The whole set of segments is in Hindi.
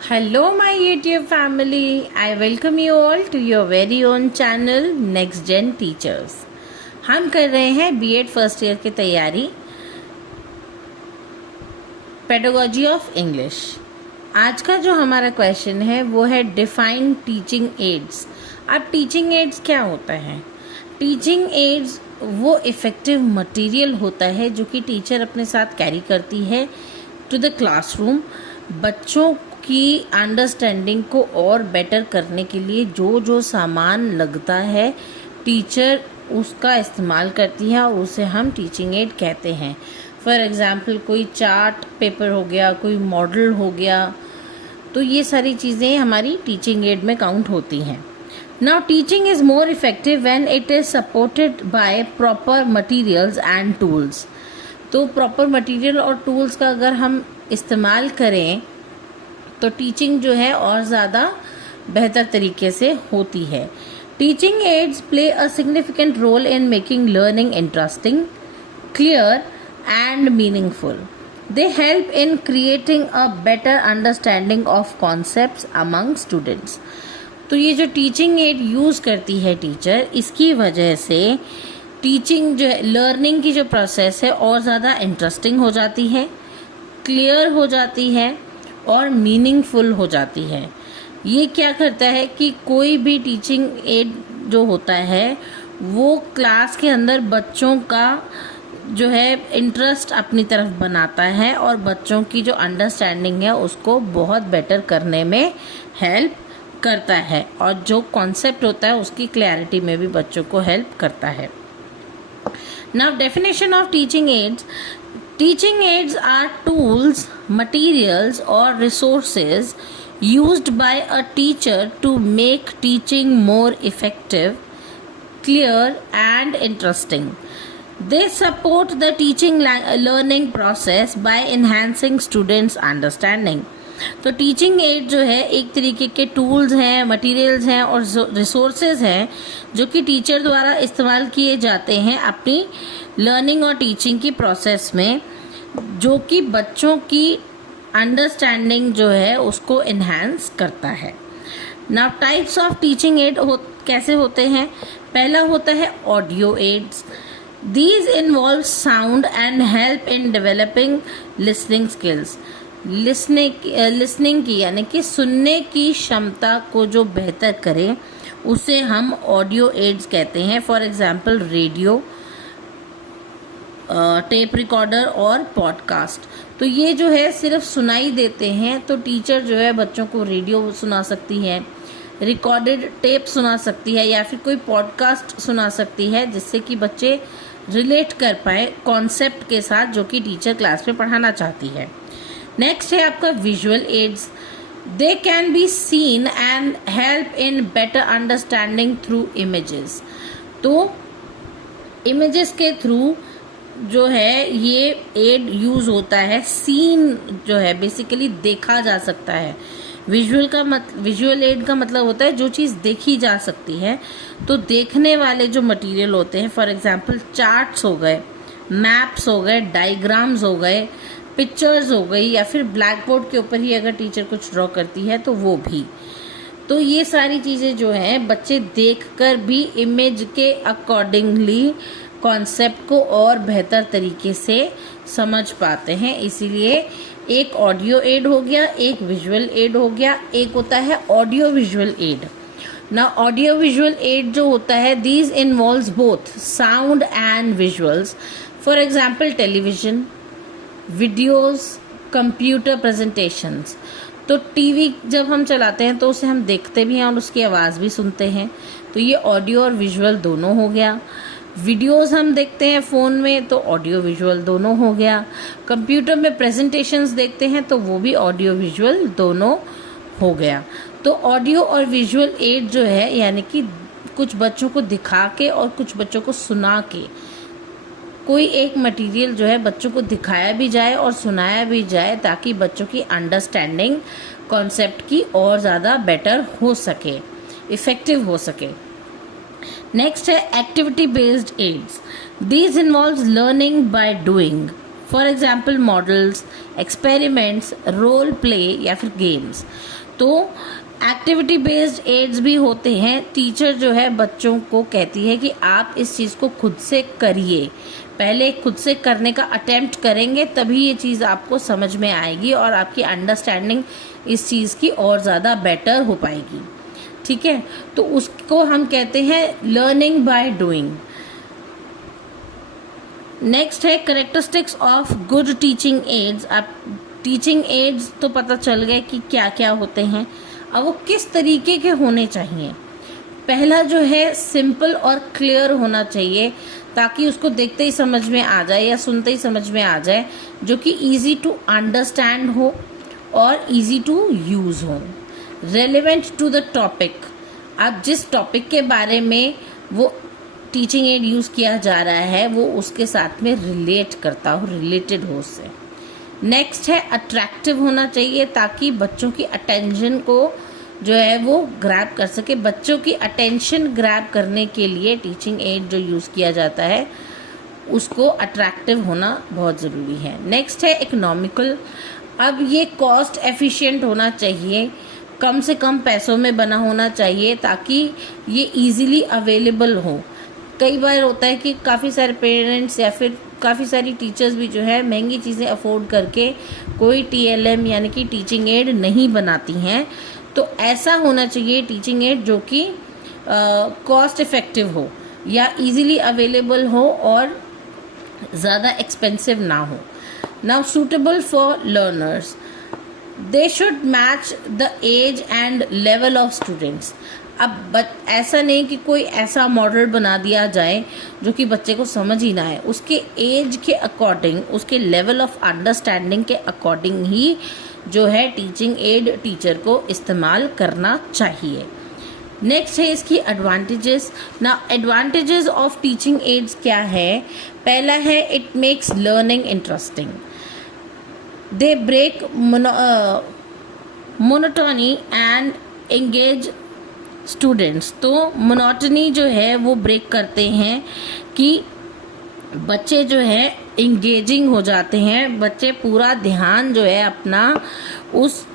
Hello, my YouTube family. I welcome you all to your very own channel Next Gen Teachers. हम कर रहे हैं बीएड फर्स्ट ईयर की तैयारी, पेडागोजी ऑफ इंग्लिश। आज का जो हमारा क्वेश्चन है वो है डिफाइन टीचिंग एड्स। अब टीचिंग एड्स क्या होता है? टीचिंग एड्स वो इफ़ेक्टिव मटेरियल होता है जो कि टीचर अपने साथ कैरी करती है टू द क्लासरूम। बच्चों की अंडरस्टैंडिंग को और बेटर करने के लिए जो जो सामान लगता है टीचर उसका इस्तेमाल करती है और उसे हम टीचिंग एड कहते हैं। फॉर एग्ज़ाम्पल कोई चार्ट पेपर हो गया, कोई मॉडल हो गया, तो ये सारी चीज़ें हमारी टीचिंग एड में काउंट होती हैं। Now teaching is more effective when it is supported by proper materials and tools. तो प्रॉपर मटेरियल और टूल्स का अगर हम इस्तेमाल करें तो टीचिंग जो है और ज़्यादा बेहतर तरीके से होती है। Teaching aids play a significant role in making learning interesting, clear and meaningful. They help in creating a better understanding of concepts among students. तो ये जो टीचिंग एड यूज़ करती है टीचर, इसकी वजह से टीचिंग जो है, लर्निंग की जो प्रोसेस है और ज़्यादा इंटरेस्टिंग हो जाती है, क्लियर हो जाती है और मीनिंगफुल हो जाती है। ये क्या करता है कि कोई भी टीचिंग एड जो होता है वो क्लास के अंदर बच्चों का जो है इंटरेस्ट अपनी तरफ बनाता है और बच्चों की जो अंडरस्टैंडिंग है उसको बहुत बेटर करने में हेल्प करता है और जो कॉन्सेप्ट होता है उसकी क्लैरिटी में भी बच्चों को हेल्प करता है। Now definition of teaching ads. Teaching aids are tools, materials or resources used by a teacher to make teaching more effective, clear and interesting. They support the teaching learning process by enhancing students' understanding. तो टीचिंग एड जो है एक तरीके के टूल्स हैं, मटेरियल्स हैं और रिसोर्सेज हैं जो कि टीचर द्वारा इस्तेमाल किए जाते हैं अपनी लर्निंग और टीचिंग की प्रोसेस में, जो कि बच्चों की अंडरस्टैंडिंग जो है उसको इन्हांस करता है। Now types of teaching aid कैसे होते हैं? पहला होता है audio aids. These involve sound and help in developing listening skills. Listening की यानी कि सुनने की क्षमता को जो बेहतर करे उसे हम ऑडियो एड्स कहते हैं। For example radio, tape recorder और पॉडकास्ट। तो ये जो है सिर्फ सुनाई देते हैं, तो टीचर जो है बच्चों को रेडियो सुना सकती है, रिकॉर्डेड टेप सुना सकती है या फिर कोई पॉडकास्ट सुना सकती है जिससे कि बच्चे रिलेट कर पाए कॉन्सेप्ट के साथ जो कि टीचर क्लास में पढ़ाना चाहती है। नेक्स्ट है आपका visual aids. They can be seen and help in better understanding through images. तो इमेजेस के थ्रू जो है ये एड यूज होता है। सीन जो है बेसिकली देखा जा सकता है। विजुअल एड का मतलब होता है जो चीज़ देखी जा सकती है। तो देखने वाले जो मटेरियल होते हैं, फॉर एग्जांपल चार्ट्स हो गए, मैप्स हो गए, डायग्राम्स हो गए, पिक्चर्स हो गई, या फिर ब्लैक बोर्ड के ऊपर ही अगर टीचर कुछ ड्रॉ करती है तो वो भी। तो ये सारी चीज़ें जो हैं बच्चे देखकर भी इमेज के अकॉर्डिंगली कॉन्सेप्ट को और बेहतर तरीके से समझ पाते हैं। इसीलिए एक ऑडियो एड हो गया, एक विजुअल एड हो गया, एक होता है ऑडियो विजुअल एड। ना ऑडियो विजुअल एड जो होता है, these involves both sound and visuals. For example television, videos, computer presentations. तो टीवी जब हम चलाते हैं तो उसे हम देखते भी हैं और उसकी आवाज़ भी सुनते हैं, तो ये ऑडियो और विजुअल दोनों हो गया। वीडियोस हम देखते हैं फ़ोन में तो ऑडियो विजुअल दोनों हो गया। कंप्यूटर में प्रेजेंटेशंस देखते हैं तो वो भी ऑडियो विजुअल दोनों हो गया। तो ऑडियो और विजुअल एड जो है यानी कि कुछ बच्चों को दिखा के और कुछ बच्चों को सुना के कोई एक मटेरियल जो है बच्चों को दिखाया भी जाए और सुनाया भी जाए ताकि बच्चों की अंडरस्टैंडिंग कॉन्सेप्ट की और ज़्यादा बेटर हो सके, इफ़ेक्टिव हो सके। नेक्स्ट है activity based aids. These involves learning by doing. For example models, experiments, role play या फिर गेम्स। तो एक्टिविटी बेस्ड एड्स भी होते हैं। टीचर जो है बच्चों को कहती है कि आप इस चीज़ को खुद से करिए, पहले खुद से करने का अटेम्प्ट करेंगे तभी ये चीज़ आपको समझ में आएगी और आपकी अंडरस्टैंडिंग इस चीज़ की और ज़्यादा बेटर हो पाएगी। ठीक है, तो उसको हम कहते हैं लर्निंग बाय डूइंग। नेक्स्ट है characteristics of good teaching ads. अब टीचिंग एड्स तो पता चल गए कि क्या क्या होते हैं, अब वो किस तरीके के होने चाहिए। पहला जो है सिंपल और क्लियर होना चाहिए, ताकि उसको देखते ही समझ में आ जाए या सुनते ही समझ में आ जाए, जो कि इजी टू अंडरस्टैंड हो और इजी टू यूज हो। रेलेवेंट टू द टॉपिक, अब जिस टॉपिक के बारे में वो टीचिंग एड यूज किया जा रहा है वो उसके साथ में रिलेट करता हो, रिलेटेड हो उससे। नेक्स्ट है अट्रैक्टिव होना चाहिए, ताकि बच्चों की अटेंशन को जो है वो ग्रैब कर सके। बच्चों की अटेंशन ग्रैब करने के लिए टीचिंग एड जो यूज़ किया जाता है उसको अट्रैक्टिव होना बहुत ज़रूरी है। नेक्स्ट है इकोनॉमिकल, अब ये कॉस्ट एफिशिएंट होना चाहिए, कम से कम पैसों में बना होना चाहिए ताकि ये इजीली अवेलेबल हो। कई बार होता है कि काफ़ी सारे पेरेंट्स या फिर काफ़ी सारी टीचर्स भी जो है महंगी चीज़ें अफोर्ड करके कोई TLM यानी कि टीचिंग एड नहीं बनाती हैं। तो ऐसा होना चाहिए टीचिंग एड जो कि कॉस्ट इफ़ेक्टिव हो या इजीली अवेलेबल हो और ज़्यादा एक्सपेंसिव ना हो। Now suitable for learners, they should match the age and level of students. अब ऐसा नहीं कि कोई ऐसा मॉडल बना दिया जाए जो कि बच्चे को समझ ही ना आए, उसके एज के अकॉर्डिंग, उसके लेवल ऑफ अंडरस्टैंडिंग के अकॉर्डिंग ही जो है टीचिंग एड टीचर को इस्तेमाल करना चाहिए। नेक्स्ट है इसकी एडवांटेजेस। ना एडवांटेजेस ऑफ टीचिंग एड्स क्या है? पहला है it makes learning interesting, they break monotony and engage students. तो मोनोटनी जो है वो ब्रेक करते हैं कि बच्चे जो है इंगेजिंग हो जाते हैं, बच्चे पूरा ध्यान जो है अपना उस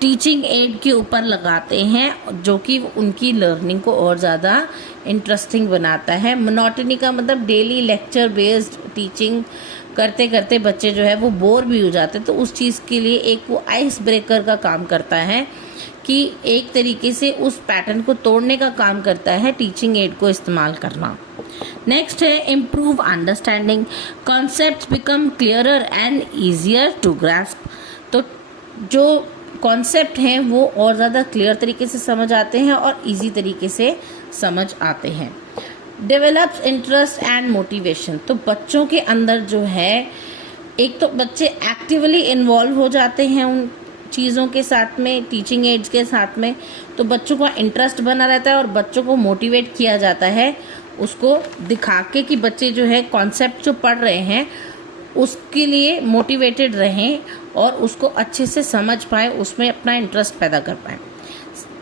टीचिंग एड के ऊपर लगाते हैं, जो कि उनकी लर्निंग को और ज़्यादा इंटरेस्टिंग बनाता है। मोनोटनी का मतलब डेली लेक्चर बेस्ड टीचिंग करते करते बच्चे जो है वो बोर भी हो जाते हैं, तो उस चीज़ के लिए एक वो आइस ब्रेकर का काम करता है कि एक तरीके से उस पैटर्न को तोड़ने का काम करता है टीचिंग एड को इस्तेमाल करना। नेक्स्ट है improve understanding, concepts become clearer and easier to grasp. तो जो कॉन्सेप्ट हैं वो और ज़्यादा क्लियर तरीके से समझ आते हैं और इजी तरीके से समझ आते हैं। डेवलप्स इंटरेस्ट एंड मोटिवेशन, तो बच्चों के अंदर जो है एक तो बच्चे एक्टिवली इन्वॉल्व हो जाते हैं उन चीज़ों के साथ में, टीचिंग एड्स के साथ में, तो बच्चों का इंटरेस्ट बना रहता है और बच्चों को मोटिवेट किया जाता है उसको दिखा के कि बच्चे जो है कॉन्सेप्ट जो पढ़ रहे हैं उसके लिए मोटिवेटेड रहें और उसको अच्छे से समझ पाए, उसमें अपना इंटरेस्ट पैदा कर पाए।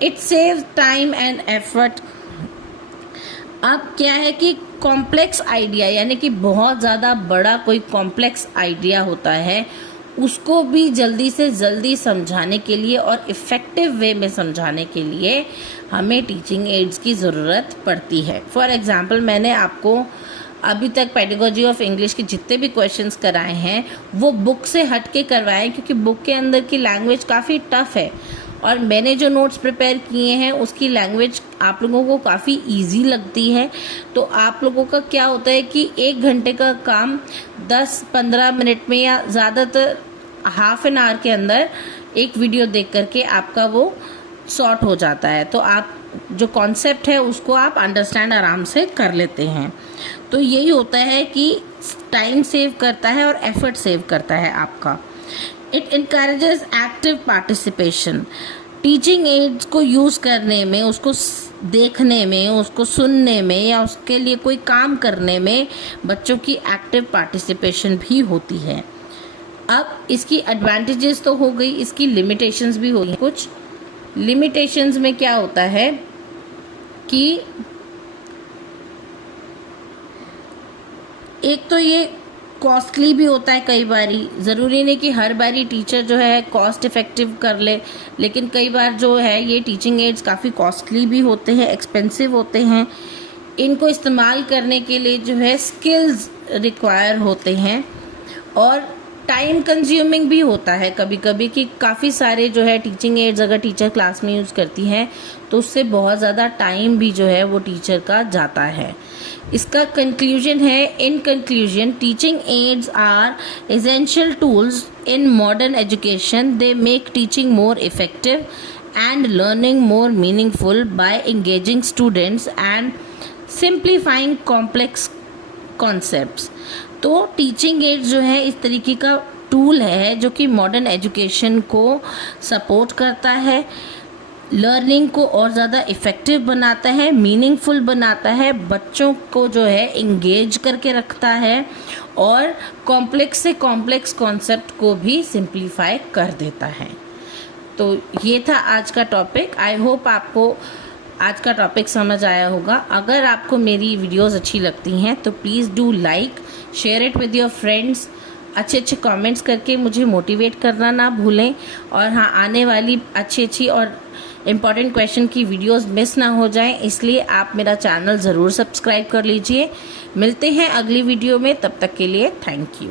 It saves time and effort. अब क्या है कि कॉम्प्लेक्स आइडिया यानी कि बहुत ज़्यादा बड़ा कोई कॉम्प्लेक्स आइडिया होता है उसको भी जल्दी से जल्दी समझाने के लिए और इफ़ेक्टिव वे में समझाने के लिए हमें टीचिंग एड्स की ज़रूरत पड़ती है। फॉर एग्ज़ाम्पल मैंने आपको अभी तक पेडागोजी ऑफ इंग्लिश के जितने भी क्वेश्चंस कराए हैं वो बुक से हट के करवाएं, क्योंकि बुक के अंदर की लैंग्वेज काफ़ी टफ है और मैंने जो नोट्स प्रिपेयर किए हैं उसकी लैंग्वेज आप लोगों को काफ़ी इजी लगती है। तो आप लोगों का क्या होता है कि 1 घंटे का काम 10-15 मिनट में या ज़्यादातर हाफ एन आवर के अंदर एक वीडियो देख करके आपका वो सॉर्ट हो जाता है। तो आप जो कॉन्सेप्ट है उसको आप अंडरस्टैंड आराम से कर लेते हैं। तो यही होता है कि टाइम सेव करता है और एफर्ट सेव करता है आपका। It encourages active participation. Teaching ads को यूज़ करने में, उसको देखने में, उसको सुनने में या उसके लिए कोई काम करने में बच्चों की एक्टिव पार्टिसिपेशन भी होती है। अब इसकी एडवांटेजेस तो हो गई, इसकी लिमिटेशंस भी हो गई। कुछ लिमिटेशंस में क्या होता है कि एक तो ये कॉस्टली भी होता है कई बारी। ज़रूरी नहीं कि हर बारी टीचर जो है कॉस्ट इफ़ेक्टिव कर ले, लेकिन कई बार जो है ये टीचिंग एड्स काफ़ी कॉस्टली भी होते हैं, एक्सपेंसिव होते हैं। इनको इस्तेमाल करने के लिए जो है स्किल्स रिक्वायर होते हैं और टाइम कंज्यूमिंग भी होता है कभी कभी, कि काफ़ी सारे जो है टीचिंग एड्स अगर टीचर क्लास में यूज़ करती हैं तो उससे बहुत ज़्यादा टाइम भी जो है वो टीचर का जाता है। इसका कंक्लूजन है, in conclusion teaching aids are essential tools in modern education. They make teaching more effective and learning more meaningful by engaging students and simplifying complex concepts। तो टीचिंग एड्स जो है इस तरीके का टूल है जो कि मॉडर्न एजुकेशन को सपोर्ट करता है, लर्निंग को और ज़्यादा इफ़ेक्टिव बनाता है, मीनिंगफुल बनाता है, बच्चों को जो है इंगेज करके रखता है और कॉम्प्लेक्स से कॉम्प्लेक्स कॉन्सेप्ट को भी सिंप्लीफाई कर देता है। तो ये था आज का टॉपिक। आई होप आपको आज का टॉपिक समझ आया होगा। अगर आपको मेरी वीडियोस अच्छी लगती हैं तो please do like, share it with your friends. अच्छे कमेंट्स करके मुझे मोटिवेट करना ना भूलें। और हाँ, आने वाली अच्छी और इम्पॉर्टेंट क्वेश्चन की वीडियोस मिस ना हो जाएं, इसलिए आप मेरा चैनल ज़रूर सब्सक्राइब कर लीजिए। मिलते हैं अगली वीडियो में, तब तक के लिए थैंक यू।